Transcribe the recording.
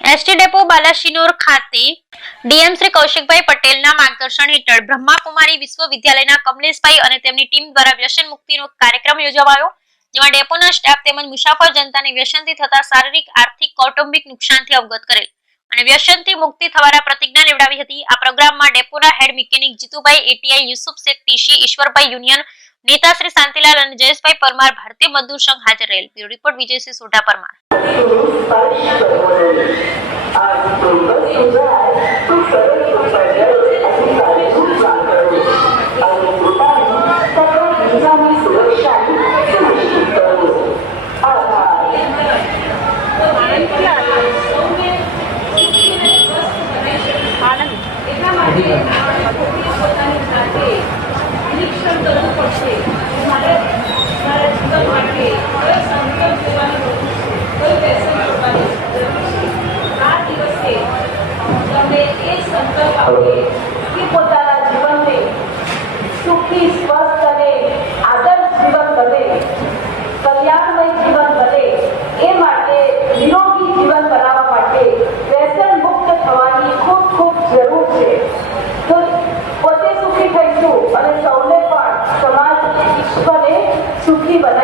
ST depot Balasinor ખાતે DM Shri Kaushikbhai પટેલના માર્ગદર્શન હેઠળ બ્રહ્માકુમારી વિશ્વવિદ્યાલયના કમલેશભાઈ અને તેમની ટીમ દ્વારા વ્યસન મુક્તિનો કાર્યક્રમ યોજવાયો, જેમાં ડેપોના સ્ટાફ તેમજ મુસાફર જનતાને વ્યસનથી થતા શારીરિક, આર્થિક, કૌટુંબિક નુકસાનથી અવગત કરેલ અને વ્યસનથી મુક્તિ થવાના પ્રતિજ્ઞા લેવડાવી હતી। આ પ્રોગ્રામમાં ડેપોના head mechanic Jitubhai ATI, Yusuf Shaikh TC, Ishwarbhai union, નેતા શ્રી શાંતિલાલ અને જયેશભાઈ પરમાર, ભારતીય મજદૂર સંઘ હાજર રહેલ। Bureau report Vijaysinh Sodha Parmar. સુખી, સ્વસ્થ અને આદર્શ જીવન બને, કલ્યાણમય જીવન બને, એ માટે નિરોગી જીવન બનાવવા માટે વ્યસન મુક્ત થવાની ખૂબ ખૂબ જરૂર છે। તો પોતે સુખી થઈશું અને સૌને પણ સમાજ વિશ્વને સુખી બનાવીશું।